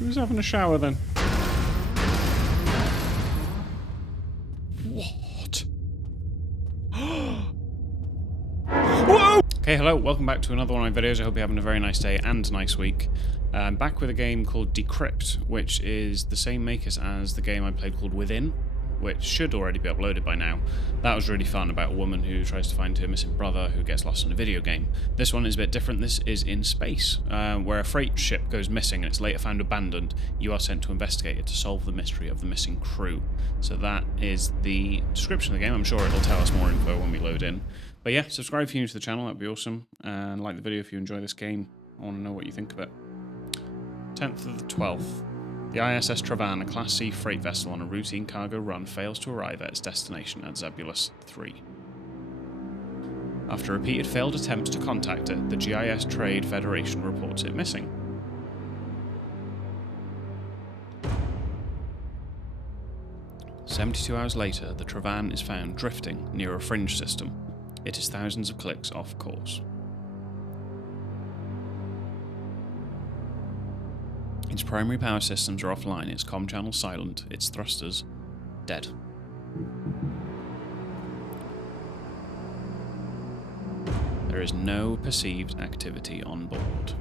Who's having a shower then? What? Whoa! Okay, hello, welcome back to another one of my videos. I hope you're having a very nice day and nice week. I'm back with a game called Decrypt, which is the same makers as the game I played called Within, which should already be uploaded by now. That was really fun, about a woman who tries to find her missing brother who gets lost in a video game. This one is a bit different. This is in space, where a freight ship goes missing and it's later found abandoned. You are sent to investigate it to solve the mystery of the missing crew. So that is the description of the game. I'm sure it'll tell us more info when we load in. But yeah, subscribe if you're new to the channel, that'd be awesome. And like the video if you enjoy this game. I want to know what you think of it. 10th of the 12th. The ISS Travan, a Class C freight vessel on a routine cargo run, fails to arrive at its destination at Zebulus 3. After repeated failed attempts to contact it, the GiS Trade Federation reports it missing. "72 hours later, the Travan is found drifting near a fringe system. It is thousands of clicks off course. Its primary power systems are offline, its comm channel silent, its thrusters dead. There is no perceived activity on board."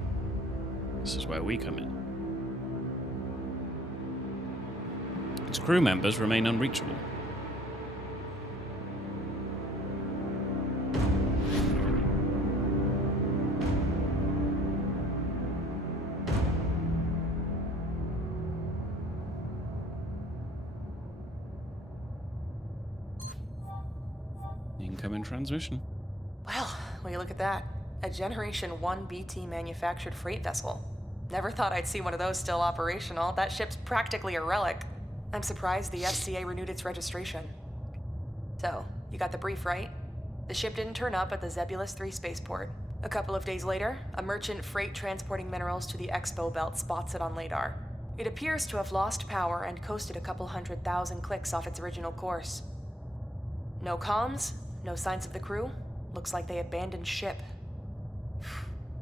This is where we come in. "Its crew members remain unreachable. Incoming transmission." Well, will you look at that? A Generation 1 BT manufactured freight vessel. Never thought I'd see one of those still operational. That ship's practically a relic. I'm surprised the SCA renewed its registration. So, you got the brief, right? The ship didn't turn up at the Zebulus 3 spaceport. A couple of days later, a merchant freight transporting minerals to the Expo Belt spots it on radar. It appears to have lost power and coasted a couple 100,000 clicks off its original course. No comms, no signs of the crew. Looks like they abandoned ship.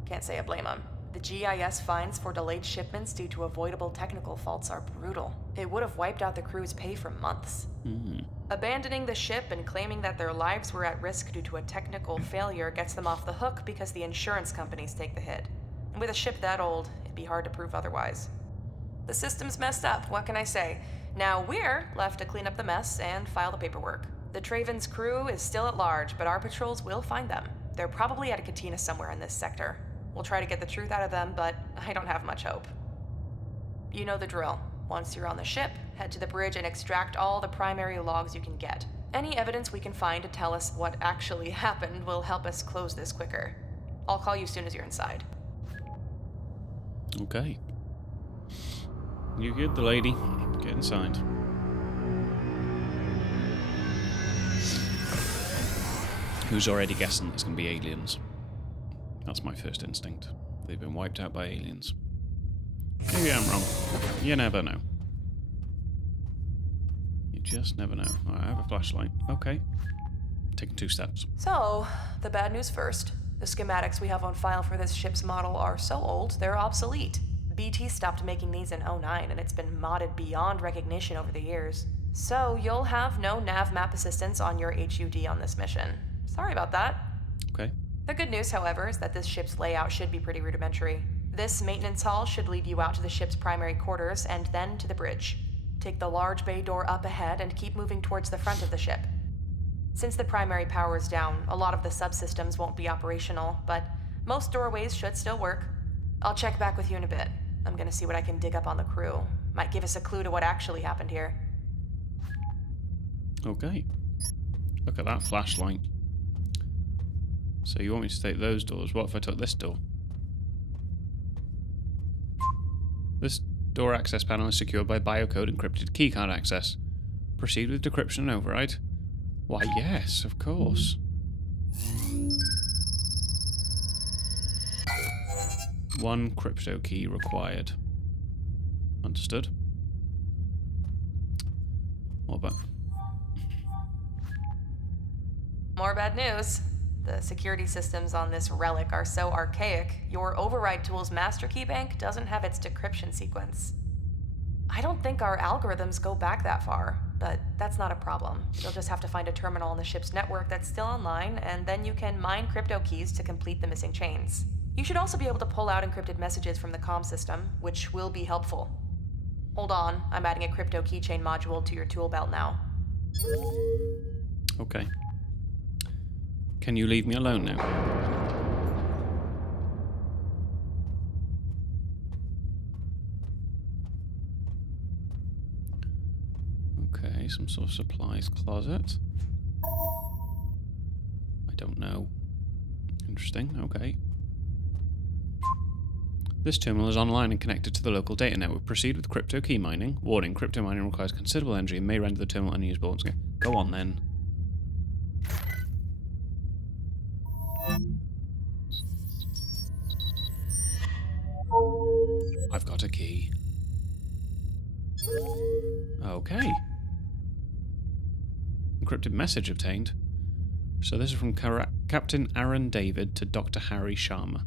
Can't say I blame them. The GIS fines for delayed shipments due to avoidable technical faults are brutal. It would have wiped out the crew's pay for months. Abandoning the ship and claiming that their lives were at risk due to a technical failure gets them off the hook because the insurance companies take the hit. And with a ship that old, it'd be hard to prove otherwise. The system's messed up, what can I say? Now we're left to clean up the mess and file the paperwork. The Travan's crew is still at large, but our patrols will find them. They're probably at a cantina somewhere in this sector. We'll try to get the truth out of them, but I don't have much hope. You know the drill. Once you're on the ship, head to the bridge and extract all the primary logs you can get. Any evidence we can find to tell us what actually happened will help us close this quicker. I'll call you as soon as you're inside. Okay. You good, the lady? Get inside. Who's already guessing it's going to be aliens? That's my first instinct. They've been wiped out by aliens. Maybe I'm wrong. You never know. You just never know. I have a flashlight. Okay. Taking 2 steps. So, the bad news first. The schematics we have on file for this ship's model are so old, they're obsolete. BT stopped making these in '09, and it's been modded beyond recognition over the years. So, you'll have no nav map assistance on your HUD on this mission. Sorry about that. Okay. The good news, however, is that this ship's layout should be pretty rudimentary. This maintenance hall should lead you out to the ship's primary quarters and then to the bridge. Take the large bay door up ahead and keep moving towards the front of the ship. Since the primary power is down, a lot of the subsystems won't be operational, but most doorways should still work. I'll check back with you in a bit. I'm gonna see what I can dig up on the crew. Might give us a clue to what actually happened here. Okay. Look at that flashlight. So you want me to take those doors? What if I took this door? This door access panel is secured by biocode encrypted keycard access. Proceed with decryption and override. Why, yes, of course. One crypto key required. Understood. What about? More bad news. The security systems on this relic are so archaic, your override tool's master key bank doesn't have its decryption sequence. I don't think our algorithms go back that far, but that's not a problem. You'll just have to find a terminal on the ship's network that's still online, and then you can mine crypto keys to complete the missing chains. You should also be able to pull out encrypted messages from the comm system, which will be helpful. Hold on, I'm adding a crypto keychain module to your tool belt now. Okay. Can you leave me alone now? Okay, some sort of supplies closet. I don't know. Interesting, okay. This terminal is online and connected to the local data network. Proceed with crypto key mining. Warning, crypto mining requires considerable energy and may render the terminal unusable. Go on then. I've got a key. Okay. Encrypted message obtained. So this is from Captain Aaron David to Dr. Harry Sharma.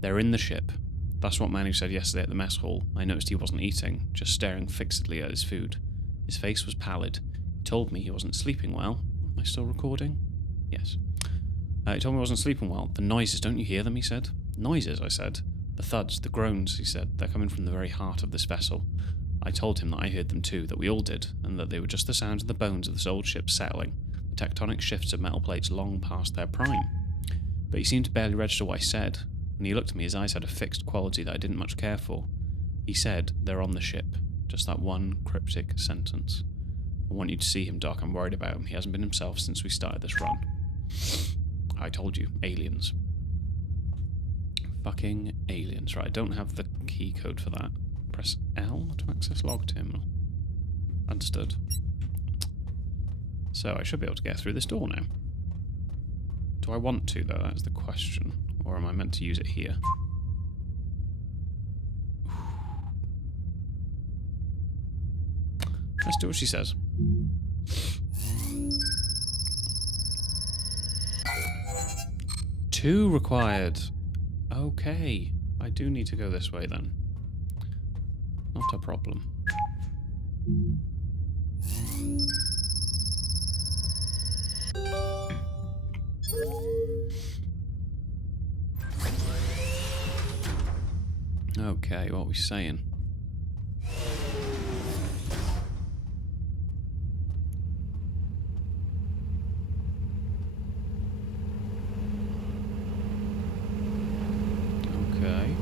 They're in the ship. That's what Manu said yesterday at the mess hall. I noticed he wasn't eating, just staring fixedly at his food. His face was pallid. He told me he wasn't sleeping well. Am I still recording? Yes. He told me he wasn't sleeping well. The noises, don't you hear them, he said. Noises, I said. The thuds, the groans, he said. They're coming from the very heart of this vessel. I told him that I heard them too, that we all did, and that they were just the sounds of the bones of this old ship settling, the tectonic shifts of metal plates long past their prime. But he seemed to barely register what I said. When he looked at me, his eyes had a fixed quality that I didn't much care for. He said, "They're on the ship." Just that one cryptic sentence. I want you to see him, Doc. I'm worried about him. He hasn't been himself since we started this run. I told you. Aliens. Fucking aliens. Right, I don't have the key code for that. Press L to access log terminal. Understood. So I should be able to get through this door now. Do I want to, though? That's the question. Or am I meant to use it here? Let's do what she says. Two required. Okay. I do need to go this way then. Not a problem. Okay, what are we saying? Okay.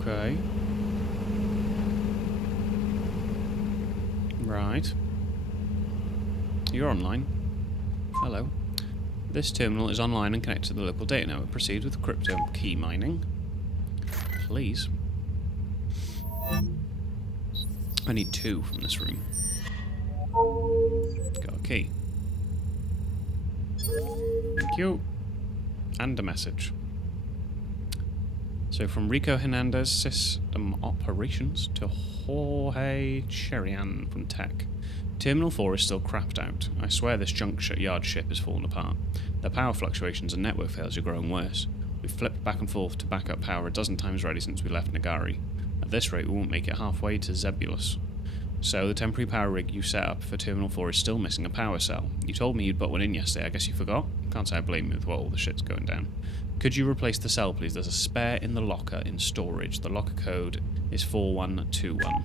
Okay. Right. You're online. Hello. This terminal is online and connected to the local data network. Proceed with crypto key mining. Please. I need 2 from this room. Got a key. Thank you. And a message. So from Rico Hernandez, System Operations, to Jorge Cherian from Tech. Terminal 4 is still crapped out. I swear this junkyard ship is falling apart. The power fluctuations and network failures are growing worse. We've flipped back and forth to back up power a dozen times already since we left Nagari. At this rate, we won't make it halfway to Zebulus. So the temporary power rig you set up for Terminal 4 is still missing a power cell. You told me you'd put one in yesterday. I guess you forgot? Can't say I blame you with all the shit's going down. Could you replace the cell, please? There's a spare in the locker in storage. The locker code is 4121.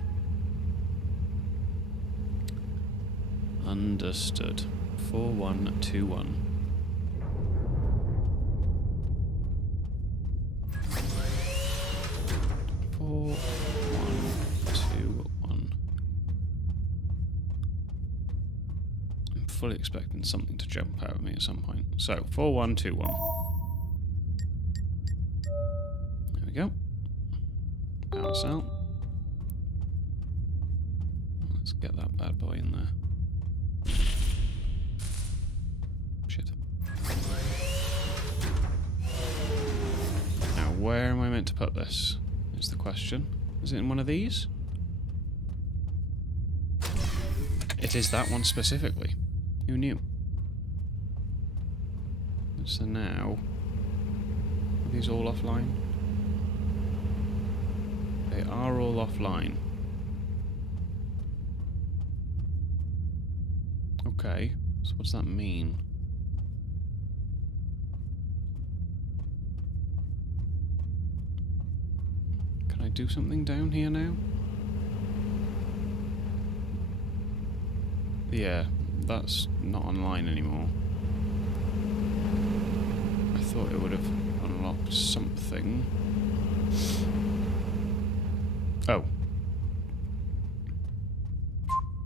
Understood. 4121. I'm fully expecting something to jump out at me at some point. So, 4121. There we go. Power cell. Let's get that bad boy in there. Shit. Now, where am I meant to put this? Is the question. Is it in one of these? It is that one specifically. Who knew? So now, are these all offline? They are all offline. Okay, so what does that mean? Can I do something down here now? Yeah, that's not online anymore. I thought it would have unlocked something. Oh.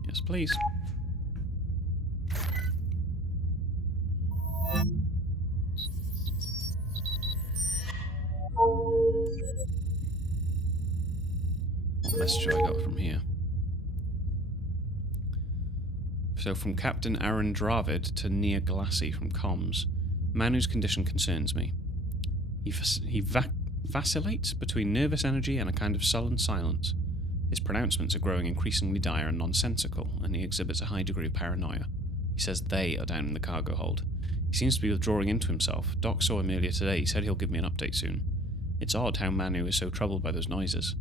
Yes, please. What message have I got from here? So from Captain Aaron Dravid to Nia Glassy from comms. Man whose condition concerns me. He vacillates between nervous energy and a kind of sullen silence. His pronouncements are growing increasingly dire and nonsensical, and he exhibits a high degree of paranoia. He says they are down in the cargo hold. He seems to be withdrawing into himself. Doc saw him earlier today. He said he'll give me an update soon. It's odd how Manu is so troubled by those noises.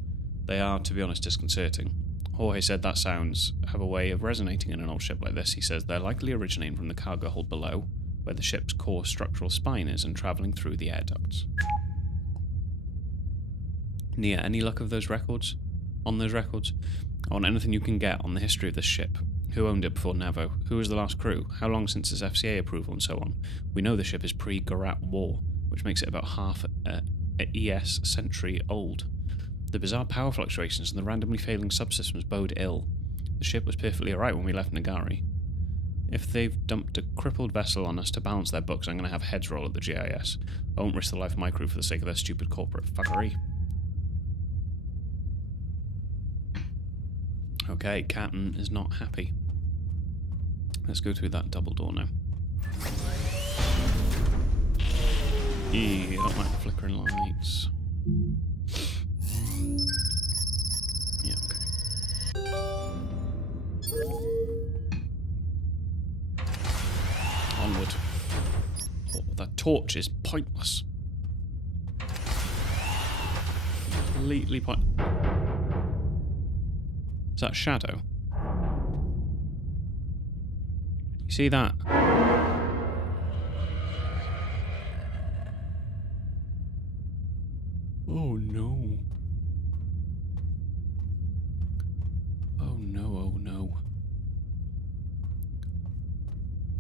They are, to be honest, disconcerting. Jorge said that sounds have a way of resonating in an old ship like this. He says they're likely originating from the cargo hold below, where the ship's core structural spine is, and travelling through the air ducts. Nia, any luck of those records? On those records? I want anything you can get on the history of this ship. Who owned it before Navo? Who was the last crew? How long since its FCA approval and so on? We know the ship is pre-Garat War, which makes it about half a ES century old. The bizarre power fluctuations and the randomly failing subsystems bode ill. The ship was perfectly alright when we left Nagari. If they've dumped a crippled vessel on us to balance their books, I'm going to have heads roll at the GIS. I won't risk the life of my crew for the sake of their stupid corporate fuckery. Okay, Captain is not happy. Let's go through that double door now. I don't like the flickering lights. Yeah, okay. Onward. Oh, that torch is pointless. Completely pointless. Is that shadow? You see that? Oh no. Oh no, oh no.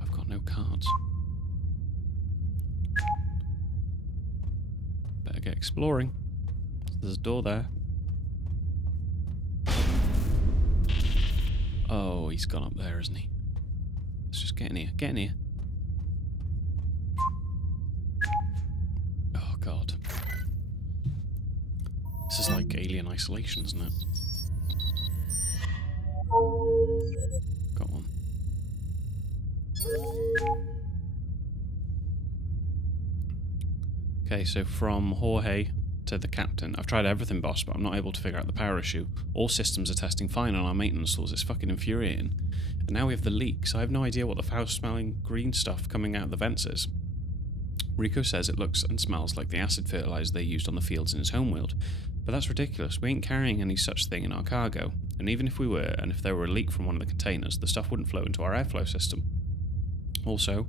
I've got no cards. Better get exploring. There's a door there. Oh, he's gone up there, isn't he? Let's just get in here. Get in here. Oh, God. This is like Alien Isolation, isn't it? Got one. Okay, so from Jorge to the captain. I've tried everything, boss, but I'm not able to figure out the power issue. All systems are testing fine on our maintenance tools. It's fucking infuriating. And now we have the leaks. I have no idea what the foul-smelling green stuff coming out of the vents is. Rico says it looks and smells like the acid fertilizer they used on the fields in his homeworld. But that's ridiculous. We ain't carrying any such thing in our cargo. And even if we were, and if there were a leak from one of the containers, the stuff wouldn't flow into our airflow system. Also,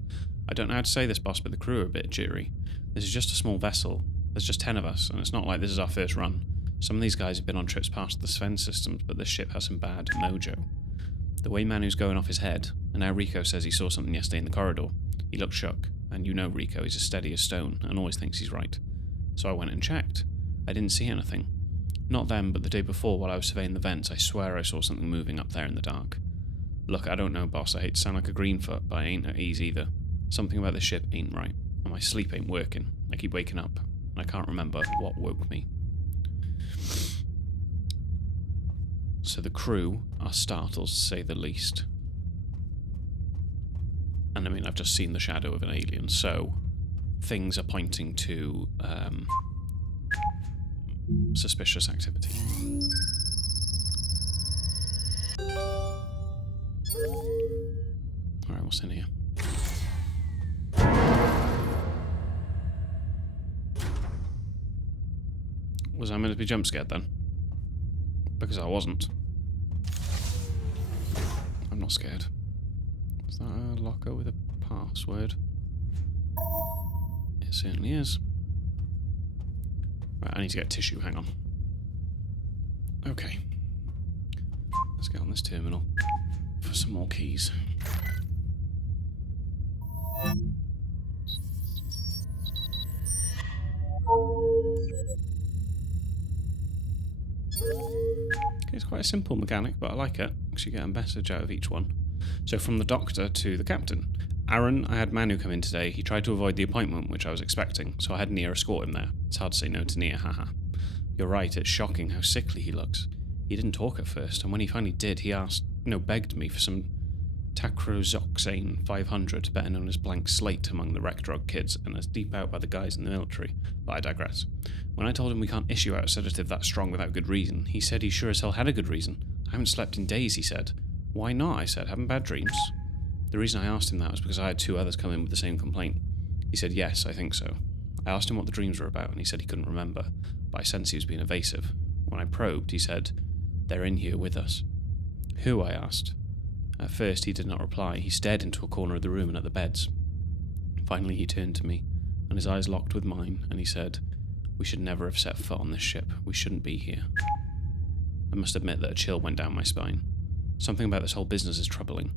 I don't know how to say this, boss, but the crew are a bit jittery. This is just a small vessel. There's just 10 of us, and it's not like this is our first run. Some of these guys have been on trips past the Sven systems, but this ship has some bad mojo. The way Manu's going off his head, and now Rico says he saw something yesterday in the corridor. He looked shook, and you know Rico, he's as steady as stone, and always thinks he's right. So I went and checked. I didn't see anything. Not then, but the day before while I was surveying the vents, I swear I saw something moving up there in the dark. Look, I don't know, boss, I hate to sound like a greenfoot, but I ain't at ease either. Something about this ship ain't right, and my sleep ain't working. I keep waking up. I can't remember what woke me. So the crew are startled, to say the least. And I mean, I've just seen the shadow of an alien, so things are pointing to suspicious activity. Alright, what's in here? Was I meant to be jump scared then? Because I wasn't. I'm not scared. Is that a locker with a password? It certainly is. Right, I need to get tissue, hang on. Okay. Let's get on this terminal for some more keys. It's quite a simple mechanic, but I like it, because you get a message out of each one. So from the doctor to the captain. Aaron, I had Manu come in today. He tried to avoid the appointment, which I was expecting, so I had Nia escort him there. It's hard to say no to Nia, haha. You're right, it's shocking how sickly he looks. He didn't talk at first, and when he finally did, he begged me for some tacrozoxane 500, better known as blank slate among the rec drug kids, and as deep out by the guys in the military. But I digress. When I told him we can't issue out a sedative that strong without good reason, he said he sure as hell had a good reason. I haven't slept in days, he said. Why not? I said, having bad dreams? The reason I asked him that was because I had 2 others come in with the same complaint. He said, yes, I think so. I asked him what the dreams were about, and he said he couldn't remember, but I sensed he was being evasive. When I probed, he said, they're in here with us. Who? I asked. At first, he did not reply. He stared into a corner of the room and at the beds. Finally, he turned to me, and his eyes locked with mine, and he said, we should never have set foot on this ship. We shouldn't be here. I must admit that a chill went down my spine. Something about this whole business is troubling.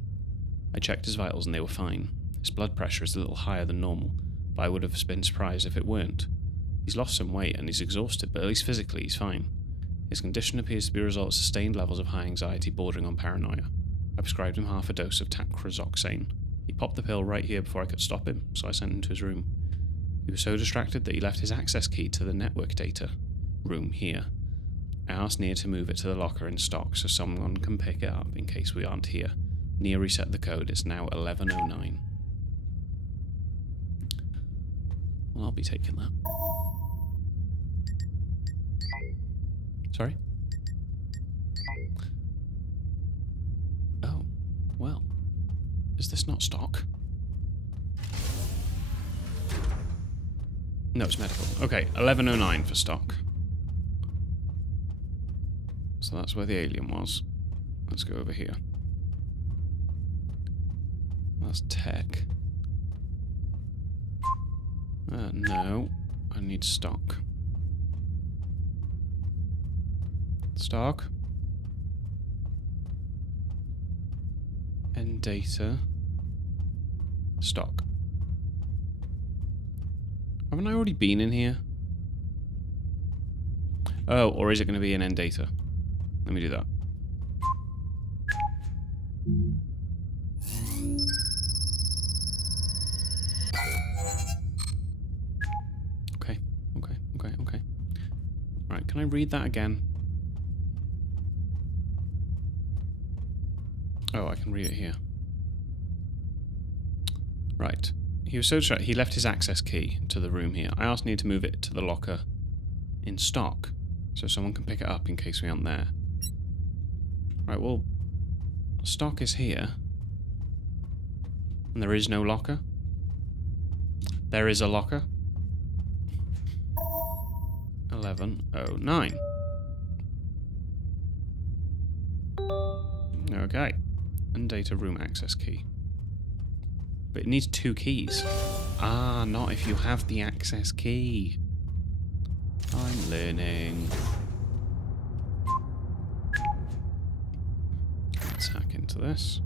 I checked his vitals and they were fine. His blood pressure is a little higher than normal, but I would have been surprised if it weren't. He's lost some weight and he's exhausted, but at least physically he's fine. His condition appears to be a result of sustained levels of high anxiety bordering on paranoia. I prescribed him half a dose of tacrozoxane. He popped the pill right here before I could stop him, so I sent him to his room. He was so distracted that he left his access key to the network data room here. I asked Nia to move it to the locker in stock so someone can pick it up in case we aren't here. Nia reset the code. It's now 11:09. Well, I'll be taking that. Sorry? Oh, well. Is this not stock? No, it's medical. Okay, 11:09 for stock. So that's where the alien was. Let's go over here. That's tech. No. I need stock. Stock. End data. Stock. Haven't I already been in here? Oh, or is it going to be an end data? Let me do that. Okay. Right, can I read that again? Oh, I can read it here. Right. He was so distracted, he left his access key to the room here. I asked Nia to move it to the locker in stock, so someone can pick it up in case we aren't there. Right, well, stock is here. And there is no locker. There is a locker. 11:09. Okay. And data room access key. But it needs 2 keys. Ah, not if you have the access key. I'm learning. Let's hack into this.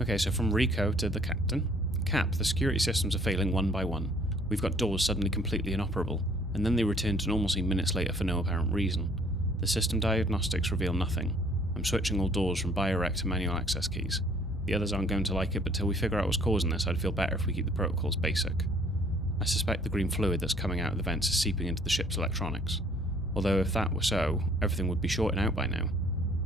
Okay, so from Rico to the captain. Cap, the security systems are failing one by one. We've got doors suddenly completely inoperable, and then they return to normalcy minutes later for no apparent reason. The system diagnostics reveal nothing. I'm switching all doors from biorec to manual access keys. The others aren't going to like it, but till we figure out what's causing this, I'd feel better if we keep the protocols basic. I suspect the green fluid that's coming out of the vents is seeping into the ship's electronics. Although if that were so, everything would be shorting out by now.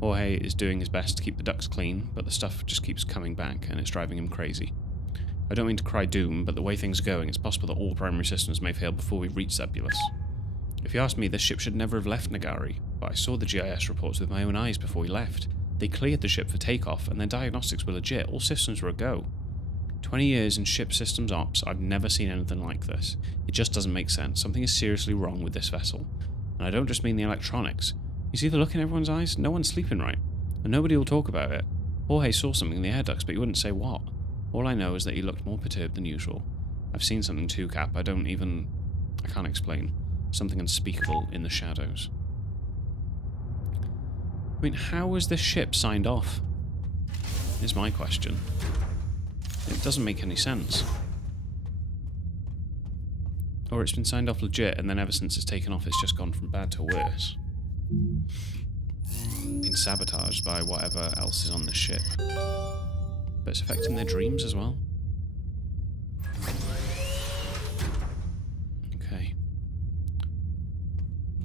Jorge is doing his best to keep the ducts clean, but the stuff just keeps coming back, and it's driving him crazy. I don't mean to cry doom, but the way things are going, it's possible that all primary systems may fail before we reach Zebulus. If you ask me, this ship should never have left Nagari, but I saw the GIS reports with my own eyes before we left. They cleared the ship for takeoff, and their diagnostics were legit. All systems were a go. 20 years in ship systems ops, I've never seen anything like this. It just doesn't make sense. Something is seriously wrong with this vessel. And I don't just mean the electronics. You see the look in everyone's eyes? No one's sleeping right. And nobody will talk about it. Jorge saw something in the air ducts, but he wouldn't say what. All I know is that he looked more perturbed than usual. I've seen something too, Cap. I can't explain. Something unspeakable in the shadows. I mean, how was this ship signed off? Is my question. It doesn't make any sense. Or it's been signed off legit, and then ever since it's taken off, it's just gone from bad to worse. Been sabotaged by whatever else is on the ship. But it's affecting their dreams as well. Okay.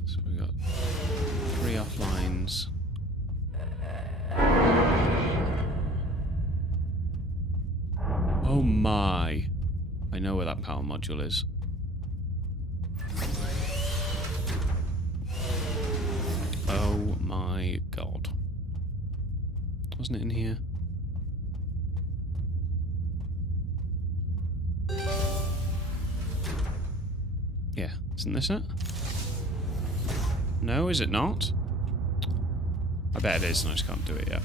So we've got 3 offlines. Oh my. I know where that power module is. Oh my god. Wasn't it in here? Yeah, isn't this it? No, is it not? I bet it is, and I just can't do it yet.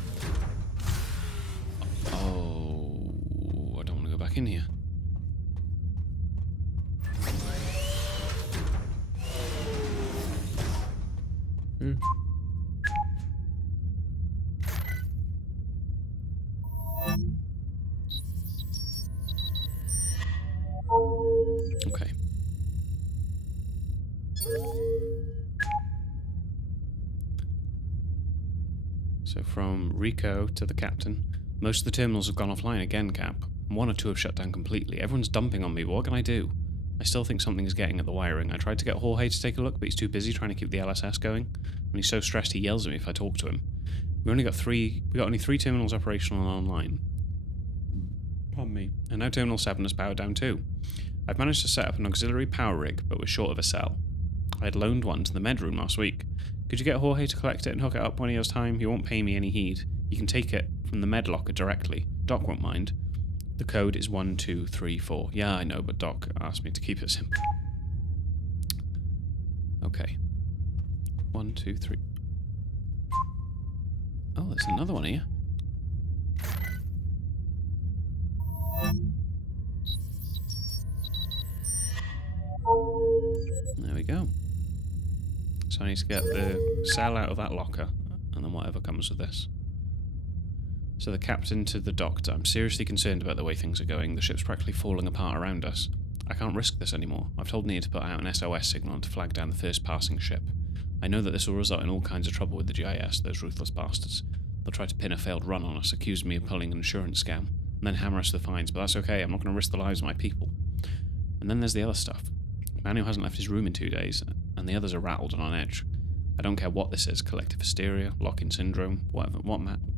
Oh, I don't want to go back in here. Okay. So from Rico to the captain, most of the terminals have gone offline again, Cap. 1 or 2 have shut down completely. Everyone's dumping on me, but what can I do? I still think something is getting at the wiring. I tried to get Jorge to take a look, but he's too busy trying to keep the LSS going, and he's so stressed he yells at me if I talk to him. We got only 3 terminals operational and online. Pardon me. And now Terminal 7 has powered down too. I've managed to set up an auxiliary power rig, but we're short of a cell. I had loaned one to the med room last week. Could you get Jorge to collect it and hook it up when he has time? He won't pay me any heed. He can take it from the med locker directly. Doc won't mind. The code is 1234. Yeah, I know, but Doc asked me to keep it simple. Okay. 1, 2, 3. Oh, there's another one here. There we go. So I need to get the cell out of that locker, and then whatever comes with this. So the captain to the doctor. I'm seriously concerned about the way things are going. The ship's practically falling apart around us. I can't risk this anymore. I've told Nia to put out an SOS signal to flag down the first passing ship. I know that this will result in all kinds of trouble with the GIS, those ruthless bastards. They'll try to pin a failed run on us, accuse me of pulling an insurance scam, and then hammer us the fines, but that's okay. I'm not going to risk the lives of my people. And then there's the other stuff. Manu hasn't left his room in 2 days, and the others are rattled and on edge. I don't care what this is, collective hysteria, lock-in syndrome, whatever.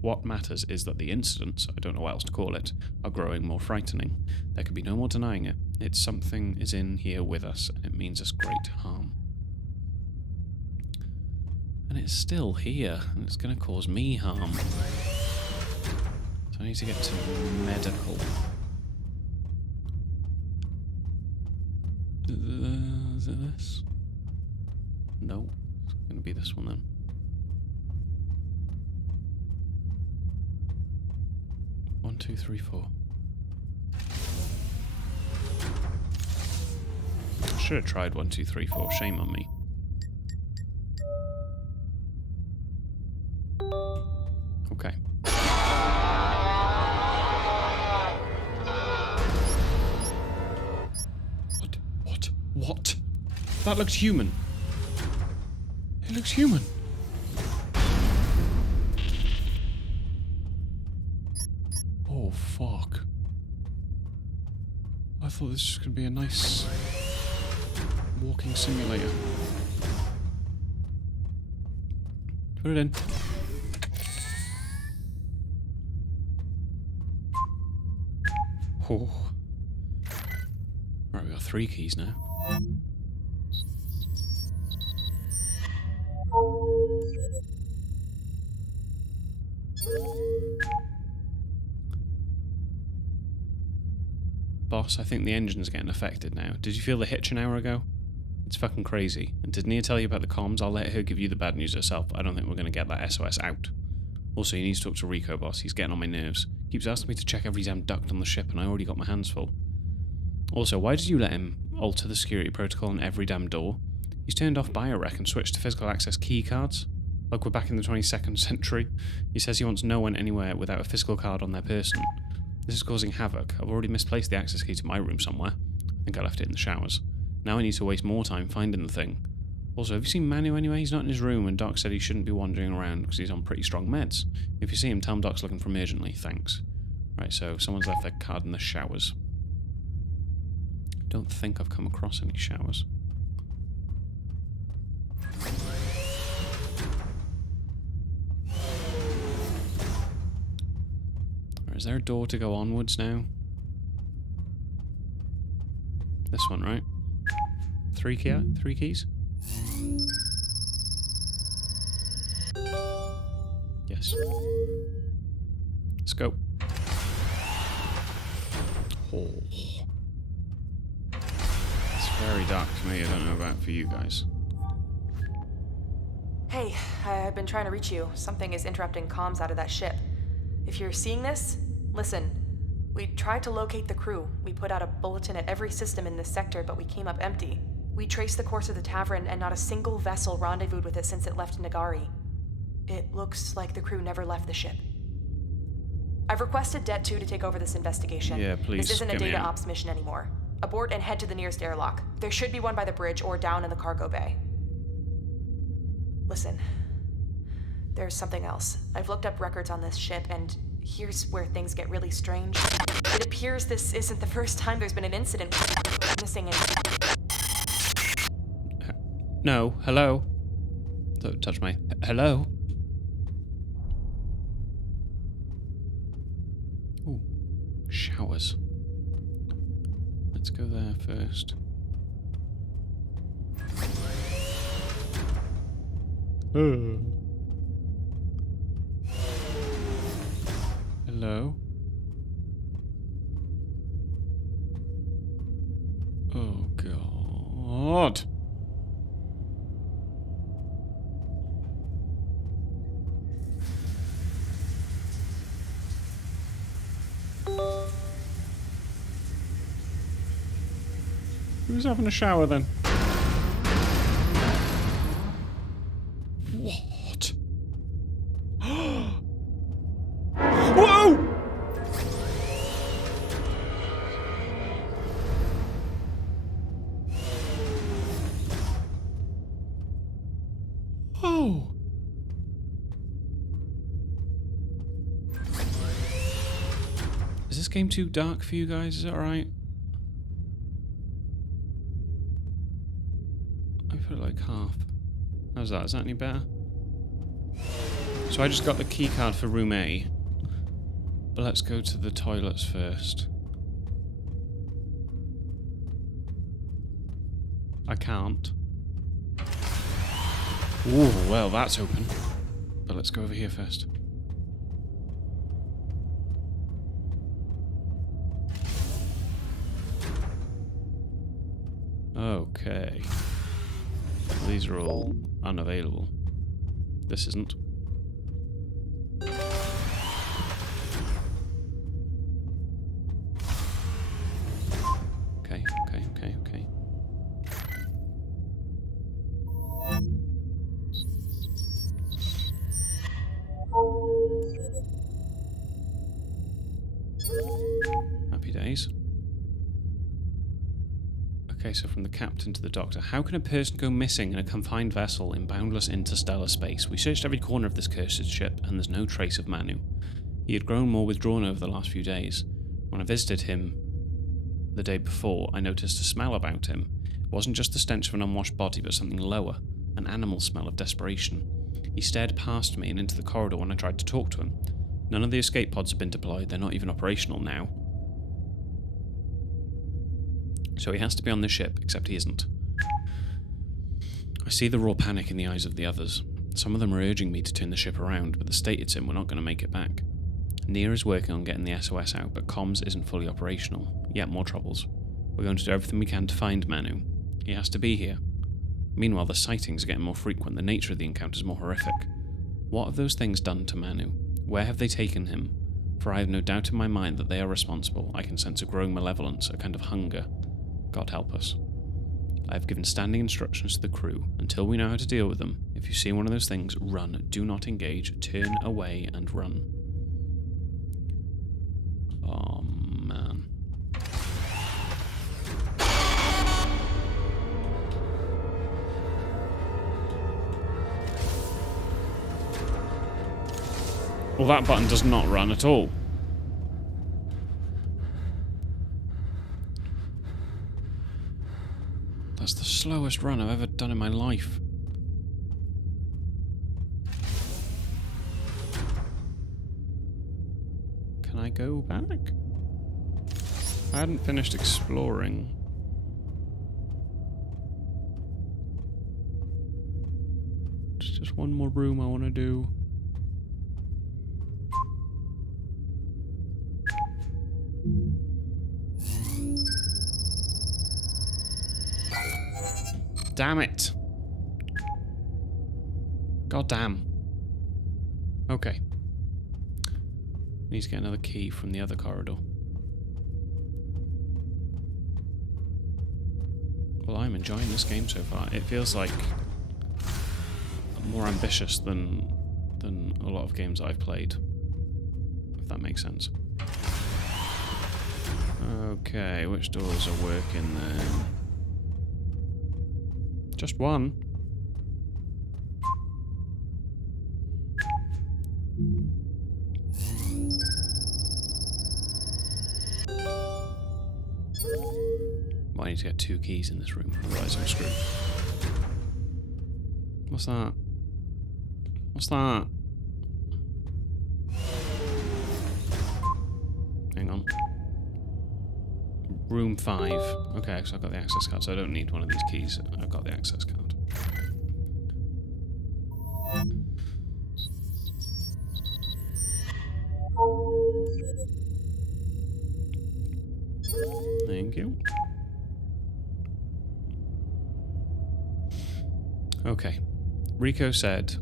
What matters is that the incidents, I don't know what else to call it, are growing more frightening. There can be no more denying it. It's something is in here with us, and it means us great harm. And it's still here, and it's going to cause me harm. So I need to get to medical. Is it this? No. It's going to be this one then. One, two, three, 4. Should have tried 1, 2, 3, 4. Shame on me. Okay. What? That looks human. It looks human. Oh, fuck. I thought this was going to be a nice walking simulator. Put it in. Oh. Right, we got 3 keys now. Boss, I think the engine's getting affected now. Did you feel the hitch an hour ago? It's fucking crazy. And did Nia tell you about the comms? I'll let her give you the bad news herself. I don't think we're going to get that SOS out. Also, you need to talk to Rico, boss. He's getting on my nerves. Keeps asking me to check every damn duct on the ship, and I already got my hands full. Also, why did you let him alter the security protocol on every damn door? He's turned off biorec and switched to physical access key cards. Like we're back in the 22nd century. He says he wants no one anywhere without a physical card on their person. This is causing havoc. I've already misplaced the access key to my room somewhere. I think I left it in the showers. Now I need to waste more time finding the thing. Also, have you seen Manu anyway? He's not in his room, and Doc said he shouldn't be wandering around because he's on pretty strong meds. If you see him, tell him Doc's looking for him urgently. Thanks. Right, so someone's left their card in the showers. Don't think I've come across any showers. Or is there a door to go onwards now? This one, right? Three keys? Yes. Let's go. Oh. It's very dark to me. I don't know about for you guys. Hey, I've been trying to reach you. Something is interrupting comms out of that ship. If you're seeing this, listen. We tried to locate the crew. We put out a bulletin at every system in this sector, but we came up empty. We traced the course of the Tavern, and not a single vessel rendezvoused with it since it left Nagari. It looks like the crew never left the ship. I've requested Det 2 to take over this investigation. Yeah, please. This isn't a data ops mission anymore. Abort and head to the nearest airlock. There should be one by the bridge or down in the cargo bay. Listen, there's something else. I've looked up records on this ship, and here's where things get really strange. It appears this isn't the first time there's been an incident missing and... No, hello? Don't touch my... Hello? Ooh, showers. Let's go there first. Hello? Oh, God. Who's having a shower then? What? Whoa! Oh! Is this game too dark for you guys? Is that alright? I put it like half. How's that? Is that any better? So I just got the key card for room A. But let's go to the toilets first. I can't. Ooh, well, that's open. But let's go over here first. Okay. These are all unavailable. This isn't. Okay. Happy days. Okay, so from the captain to the doctor. How can a person go missing in a confined vessel in boundless interstellar space? We searched every corner of this cursed ship, and there's no trace of Manu. He had grown more withdrawn over the last few days. When I visited him the day before, I noticed a smell about him. It wasn't just the stench of an unwashed body, but something lower, an animal smell of desperation. He stared past me and into the corridor when I tried to talk to him. None of the escape pods have been deployed, they're not even operational now. So he has to be on the ship, except he isn't. I see the raw panic in the eyes of the others. Some of them are urging me to turn the ship around, but the state it's in, we're not going to make it back. Nia is working on getting the SOS out, but comms isn't fully operational. Yet more troubles. We're going to do everything we can to find Manu. He has to be here. Meanwhile, the sightings are getting more frequent, the nature of the encounters more horrific. What have those things done to Manu? Where have they taken him? For I have no doubt in my mind that they are responsible. I can sense a growing malevolence, a kind of hunger. God help us. I have given standing instructions to the crew. Until we know how to deal with them, if you see one of those things, run. Do not engage. Turn away and run. Oh, man. Well, that button does not run at all. That's the slowest run I've ever done in my life. Can I go back? I hadn't finished exploring. There's just one more room I want to do. Damn it. God damn. Okay. Need to get another key from the other corridor. Well, I'm enjoying this game so far. It feels like more ambitious than a lot of games I've played. If that makes sense. Okay, which doors are working then? Just one. Well, I need to get 2 keys in this room, otherwise I'm screwed. What's that? What's that? Hang on. Room 5. Okay, so I've got the access card, so I don't need one of these keys. I've got the access card. Thank you. Okay. Rico said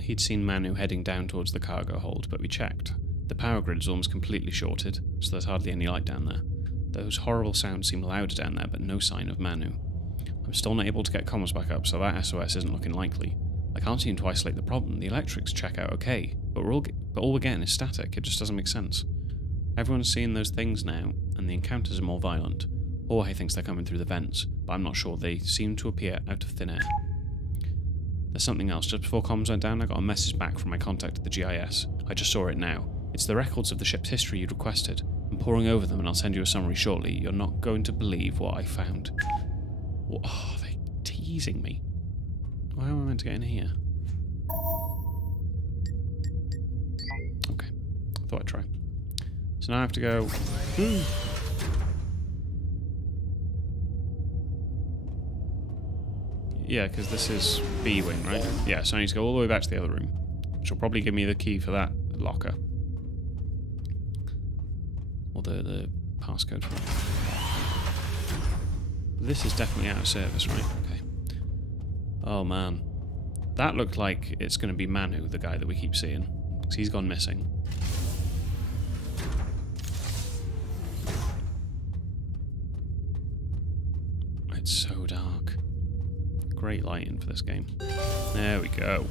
he'd seen Manu heading down towards the cargo hold, but we checked. The power grid is almost completely shorted, so there's hardly any light down there. Those horrible sounds seem louder down there, but no sign of Manu. I'm still not able to get comms back up, so that SOS isn't looking likely. I can't seem to isolate the problem. The electrics check out okay, but all we're getting is static. It just doesn't make sense. Everyone's seeing those things now, and the encounters are more violent. Jorge thinks they're coming through the vents, but I'm not sure. They seem to appear out of thin air. There's something else. Just before comms went down, I got a message back from my contact at the GIS. I just saw it now. It's the records of the ship's history you'd requested. I'm poring over them and I'll send you a summary shortly. You're not going to believe what I found. Oh, they're teasing me. Why am I meant to get in here? Okay, I thought I'd try. So now I have to go... Yeah, because this is B-wing, right? Yeah, so I need to go all the way back to the other room, which will probably give me the key for that locker. Or the passcode for it. This is definitely out of service, right? Okay. Oh, man. That looked like it's going to be Manu, the guy that we keep seeing. Because he's gone missing. It's so dark. Great lighting for this game. There we go.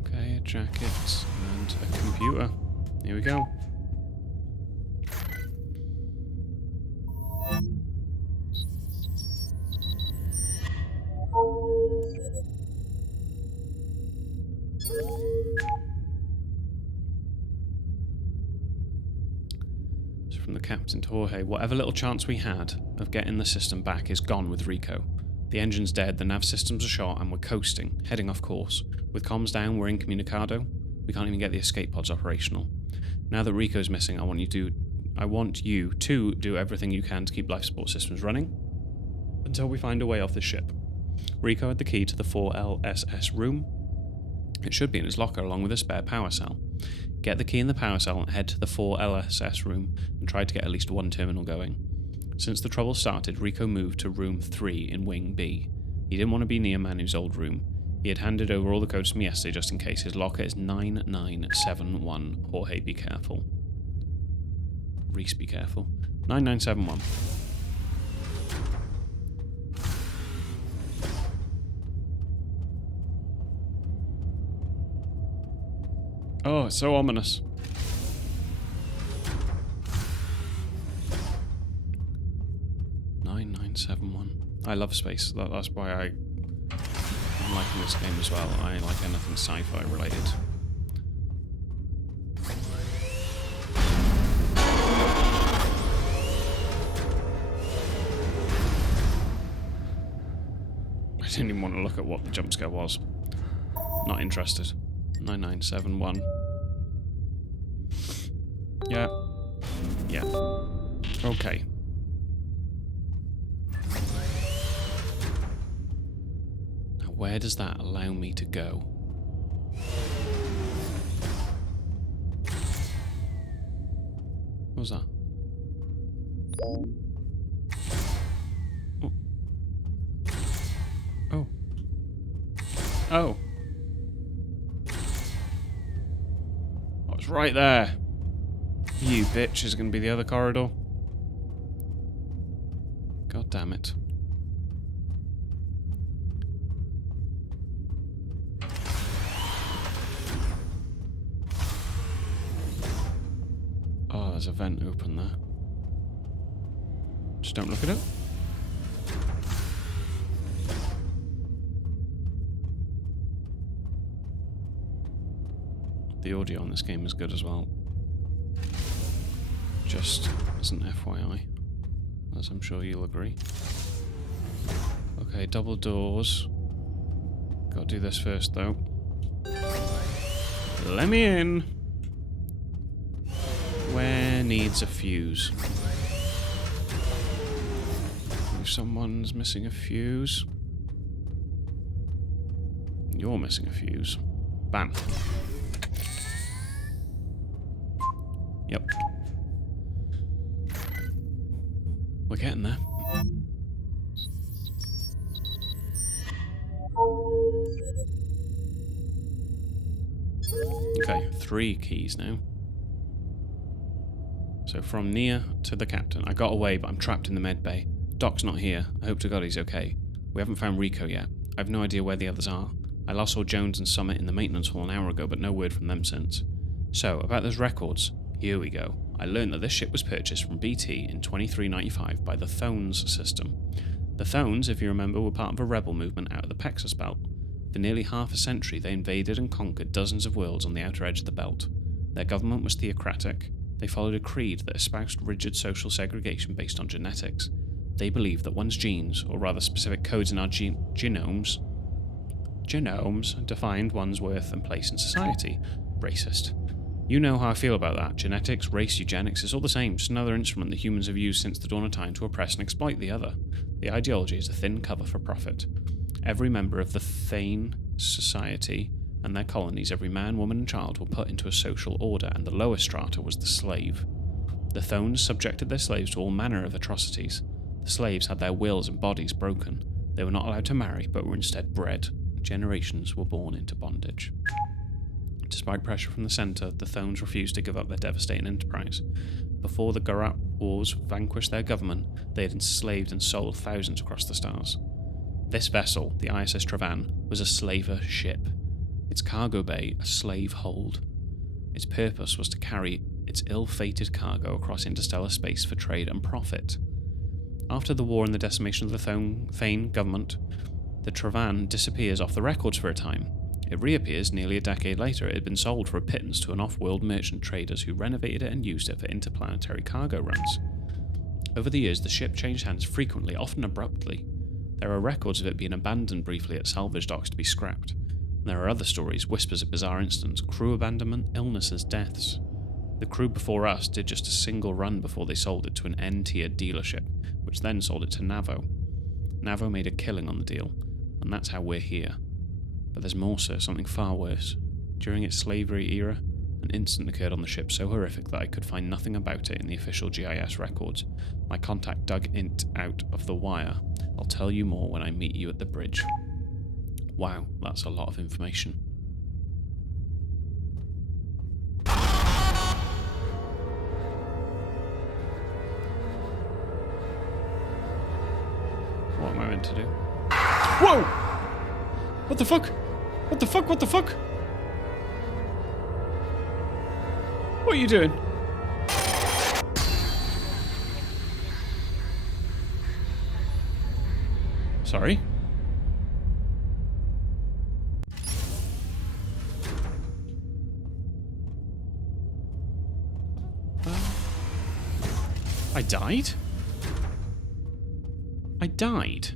Okay, a jacket and a computer. Here we go. So from the captain to Jorge, whatever little chance we had of getting the system back is gone with Rico. The engine's dead, the nav systems are shot, and we're coasting, heading off course. With comms down, we're incommunicado. We can't even get the escape pods operational. Now that Rico's missing, I want you to do everything you can to keep life support systems running until we find a way off this ship. Rico had the key to the 4LSS room. It should be in his locker along with a spare power cell. Get the key in the power cell and head to the 4LSS room and try to get at least one terminal going. Since the trouble started, Rico moved to room 3 in Wing B. He didn't want to be near Manu's old room. He had handed over all the codes from yesterday just in case. His locker is 9971. Jorge, be careful. Rhys, be careful. 9971. Oh, it's so ominous. I love space. That's why I'm liking this game as well. I like anything sci-fi related. I didn't even want to look at what the jump scare was. Not interested. 9971. Yeah. Yeah. Okay. Now, where does that allow me to go? What was that? Oh. Oh. Oh, it's right there. You bitch is going to be the other corridor. God damn it. Oh, there's a vent open there. Just don't look at it. The audio on this game is good as well. Just as an FYI, as I'm sure you'll agree. Okay, double doors. Gotta do this first though. Let me in. Where needs a fuse? If someone's missing a fuse. You're missing a fuse. Bam. Yep. We're getting there. Okay, 3 keys now. So from Nia to the captain. I got away, but I'm trapped in the med bay. Doc's not here. I hope to God he's okay. We haven't found Rico yet. I have no idea where the others are. I last saw Jones and Summit in the maintenance hall an hour ago, but no word from them since. So, about those records. Here we go. I learned that this ship was purchased from BT in 2395 by the Thones system. The Thones, if you remember, were part of a rebel movement out of the Pexus Belt. For nearly half a century, they invaded and conquered dozens of worlds on the outer edge of the belt. Their government was theocratic. They followed a creed that espoused rigid social segregation based on genetics. They believed that one's genes, or rather specific codes in our genomes, defined one's worth and place in society. Racist. You know how I feel about that. Genetics, race, eugenics, it's all the same, just another instrument that humans have used since the dawn of time to oppress and exploit the other. The ideology is a thin cover for profit. Every member of the Thane society and their colonies, every man, woman and child were put into a social order, and the lowest strata was the slave. The Thones subjected their slaves to all manner of atrocities. The slaves had their wills and bodies broken. They were not allowed to marry, but were instead bred. Generations were born into bondage. Despite pressure from the centre, the Thones refused to give up their devastating enterprise. Before the Garat Wars vanquished their government, they had enslaved and sold thousands across the stars. This vessel, the ISS Travan, was a slaver ship. Its cargo bay, a slave hold. Its purpose was to carry its ill-fated cargo across interstellar space for trade and profit. After the war and the decimation of the Thane government, the Travan disappears off the records for a time. It reappears nearly a decade later. It had been sold for a pittance to an off-world merchant traders who renovated it and used it for interplanetary cargo runs. Over the years, the ship changed hands frequently, often abruptly. There are records of it being abandoned briefly at salvage docks to be scrapped. There are other stories, whispers of bizarre incidents, crew abandonment, illnesses, deaths. The crew before us did just a single run before they sold it to an N-tier dealership, which then sold it to Navo. Navo made a killing on the deal. and that's how we're here. But there's more, sir, something far worse. During its slavery era, an incident occurred on the ship so horrific that I could find nothing about it in the official GIS records. My contact dug it out of the wire. I'll tell you more when I meet you at the bridge. Wow, that's a lot of information. What am I meant to do? Whoa! What the fuck? What the fuck? What the fuck? What are you doing? Sorry? I died? I died?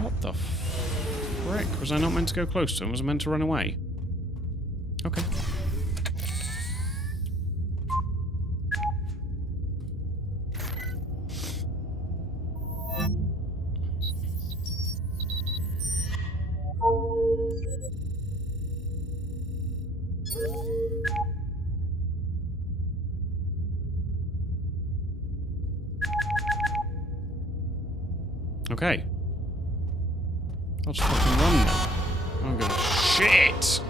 What the frick? Was I not meant to go close to him? Was I meant to run away? Okay. Okay. I'll just fucking run now. I don't give a shit!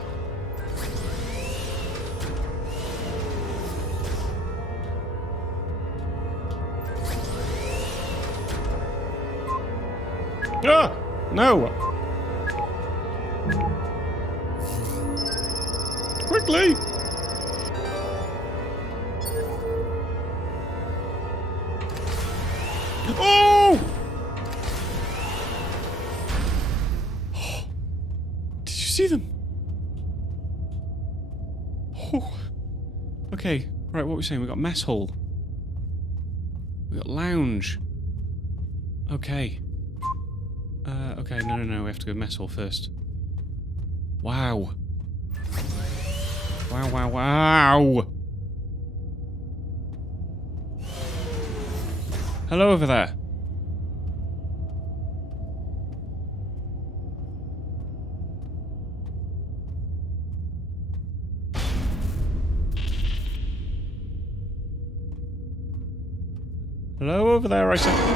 Ah! No! Quickly! Oh! Did you see them? Oh. Okay, right, what are we saying? We got mess hall. We got lounge. Okay. Okay, no, we have to go mess hall first. Wow. Wow. Hello over there. Hello over there, I said.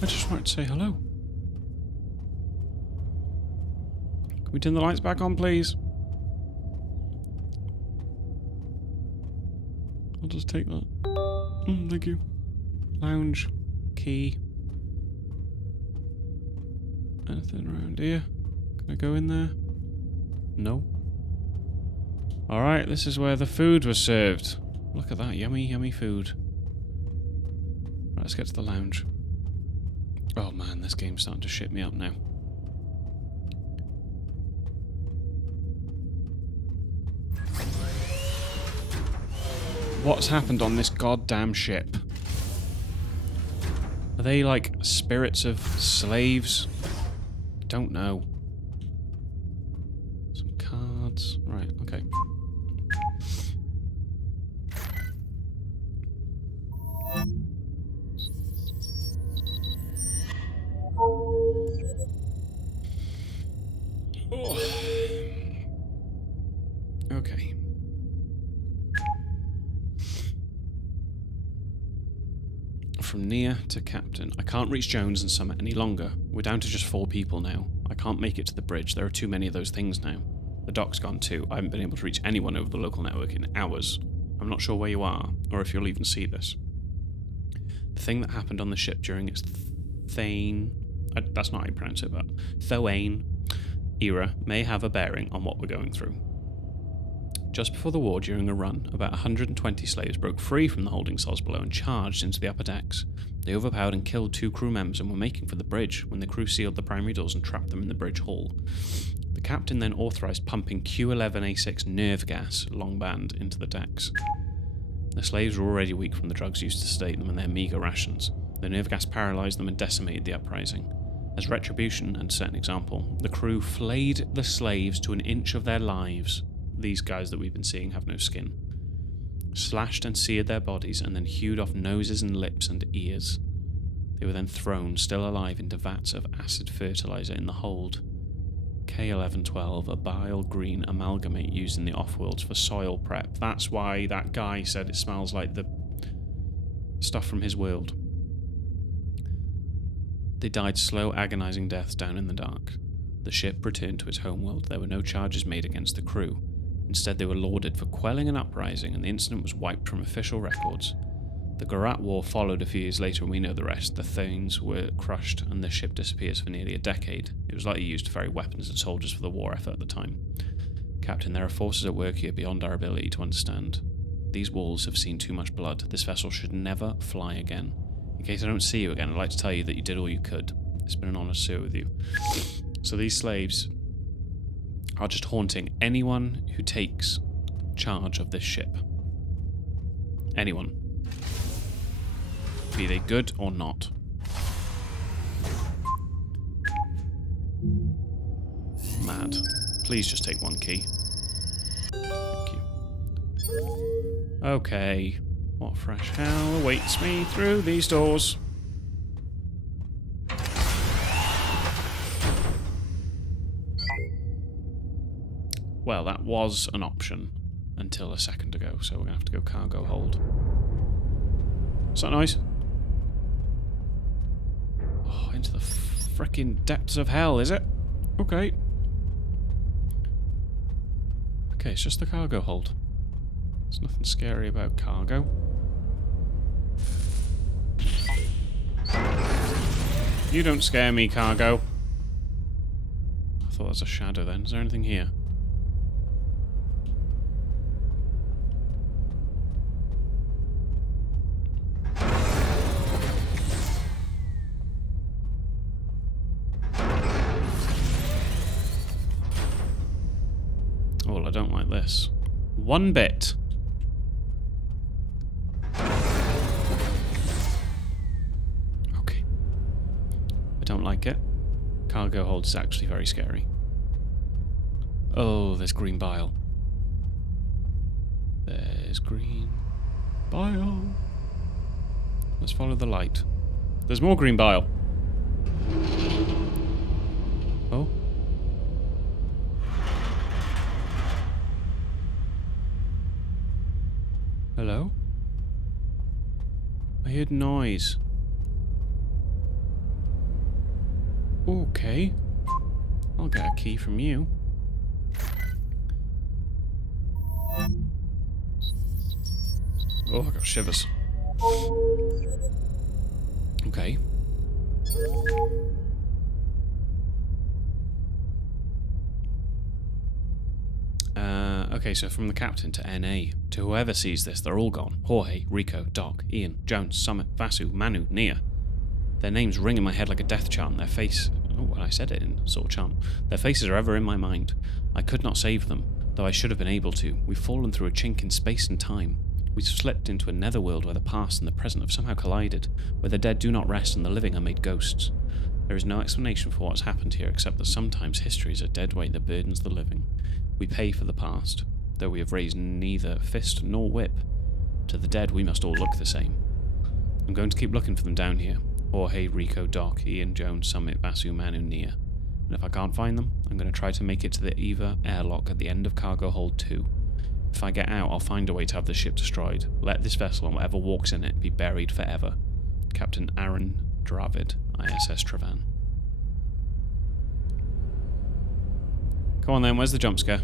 I just wanted to say hello. Can we turn the lights back on, please? I'll just take that. Thank you. Lounge. Key. Anything around here? Can I go in there? No. Alright, this is where the food was served. Look at that, yummy food. Right, let's get to the lounge. Oh man, this game's starting to shit me up now. What's happened on this goddamn ship? Are they like spirits of slaves? Don't know. Some cards. Right, okay. Oh. Okay. From near to captain. I can't reach Jones and Summit any longer. We're down to just 4 people now. I can't make it to the bridge. There are too many of those things now. The dock's gone too. I haven't been able to reach anyone over the local network in hours. I'm not sure where you are, or if you'll even see this. The thing that happened on the ship during its that's not how you pronounce it, but Thoane era may have a bearing on what we're going through. Just before the war, during a run, about 120 slaves broke free from the holding cells below and charged into the upper decks. They overpowered and killed 2 crew members and were making for the bridge when the crew sealed the primary doors and trapped them in the bridge hall. The captain then authorised pumping Q11A6 nerve gas, long band, into the decks. The slaves were already weak from the drugs used to sedate them and their meagre rations. The nerve gas paralysed them and decimated the uprising. As retribution, and set an example, the crew flayed the slaves to an inch of their lives. These guys that we've been seeing have no skin. Slashed and seared their bodies and then hewed off noses and lips and ears. They were then thrown, still alive, into vats of acid fertilizer in the hold. K1112, a bile green amalgamate used in the off-worlds for soil prep. That's why that guy said it smells like the stuff from his world. They died slow, agonizing deaths down in the dark. The ship returned to its homeworld. There were no charges made against the crew. Instead, they were lauded for quelling an uprising, and the incident was wiped from official records. The Garat War followed a few years later, and we know the rest. The Thanes were crushed, and the ship disappears for nearly a decade. It was likely used to ferry weapons and soldiers for the war effort at the time. Captain, there are forces at work here beyond our ability to understand. These walls have seen too much blood. This vessel should never fly again. In case I don't see you again, I'd like to tell you that you did all you could. It's been an honour to serve with you. So these slaves are just haunting anyone who takes charge of this ship. Anyone. Be they good or not. Mad. Please just take one key. Thank you. Okay. What fresh hell awaits me through these doors? Well, that was an option until a second ago, so we're going to have to go cargo hold. Is that nice? Oh, into the frickin' depths of hell, is it? Okay. Okay, it's just the cargo hold. There's nothing scary about cargo. You don't scare me, cargo. I thought that was a shadow then. Is there anything here? Oh, well, I don't like this. One bit. Okay. I don't like it. Cargo hold is actually very scary. Oh, there's green bile. There's green bile. Let's follow the light. There's more green bile. Oh. Hello? I heard noise. Okay. I'll get a key from you. Oh, I got shivers. Okay. Okay, so from the captain to NA, to whoever sees this, they're all gone. Jorge, Rico, Doc, Ian, Jones, Summit, Vasu, Manu, Nia. Their names ring in my head like a death chant. Their face... Oh, well, I said it in sort of chant. Their faces are ever in my mind. I could not save them, though I should have been able to. We've fallen through a chink in space and time. We've slipped into a netherworld where the past and the present have somehow collided, where the dead do not rest and the living are made ghosts. There is no explanation for what's happened here, except that sometimes history is a dead weight that burdens the living. We pay for the past, though we have raised neither fist nor whip. To the dead, we must all look the same. I'm going to keep looking for them down here. Jorge, Rico, Doc, Ian, Jones, Summit, Vasu, Manu, Nia. And if I can't find them, I'm going to try to make it to the Eva airlock at the end of Cargo Hold 2. If I get out, I'll find a way to have the ship destroyed. Let this vessel and whatever walks in it be buried forever. Captain Aaron Dravid, ISS Travan. Come on then, where's the jump scare?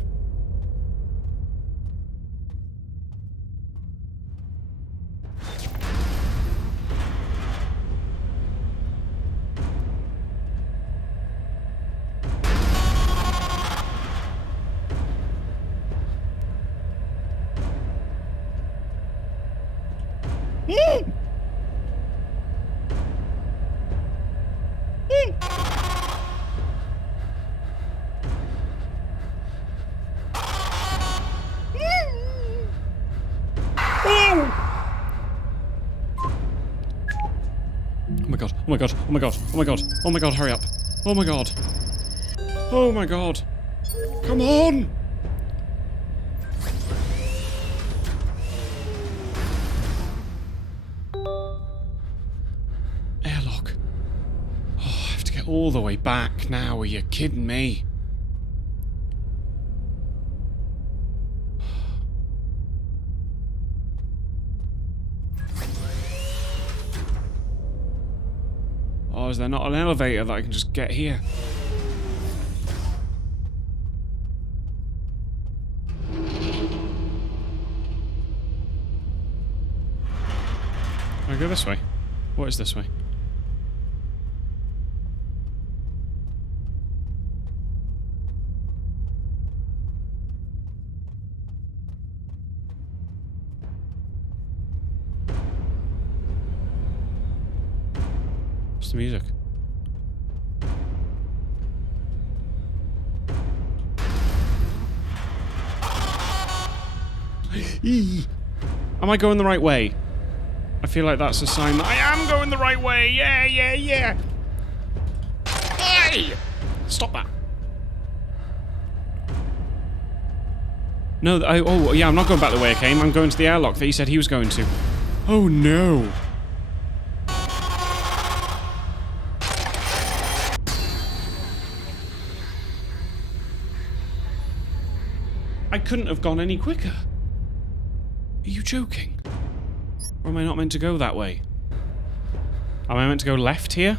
my god, oh my god, oh my god, oh my god, hurry up. Oh my god. Oh my god. Come on! Airlock. Oh, I have to get all the way back now. Are you kidding me? Oh, is there not an elevator that I can just get here? Can I go this way? What is this way? What's the music? Am I going the right way? I feel like that's a sign that I am going the right way. Yeah, yeah, yeah. Hey! Stop that. No, oh, yeah, I'm not going back the way I came. I'm going to the airlock that he said he was going to. Oh, no. I couldn't have gone any quicker. Are you joking? Or am I not meant to go that way? Am I meant to go left here?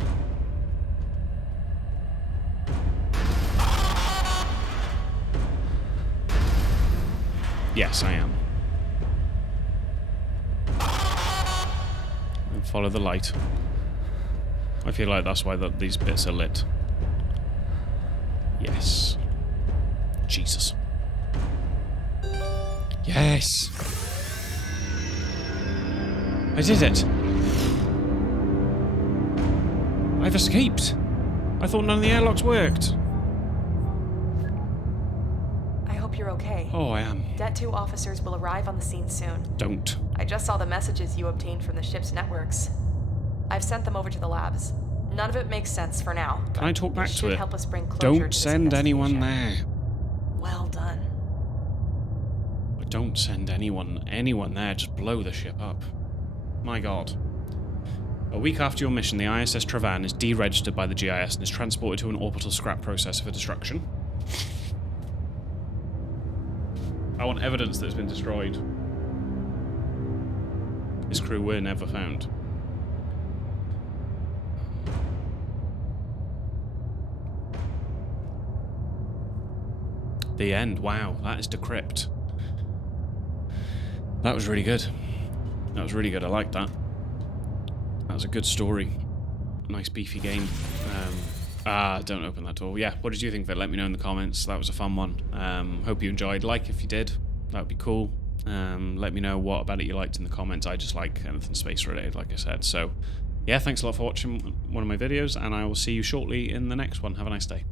Yes, I am. And follow the light. I feel like that's why these bits are lit. Yes. Jesus. Yes! I did it! I've escaped! I thought none of the airlocks worked. I hope you're okay. Oh, I am. Det 2 officers will arrive on the scene soon. Don't. I just saw the messages you obtained from the ship's networks. I've sent them over to the labs. None of it makes sense for now. Can I talk back to it? Help us bring closure Don't to this send anyone investigation. there. Well done. Don't send anyone there. Just blow the ship up. My god. A week after your mission, the ISS Travan is deregistered by the GIS and is transported to an orbital scrap processor for destruction. I want evidence that it's been destroyed. His crew were never found. The end. Wow, that is Decrypt. That was really good. That was really good. I liked that. That was a good story. Nice beefy game. Don't open that door. Yeah, what did you think of it? Let me know in the comments. That was a fun one. Hope you enjoyed. Like if you did. That would be cool. Let me know what about it you liked in the comments. I just like anything space related, like I said. So, yeah, thanks a lot for watching one of my videos, and I will see you shortly in the next one. Have a nice day.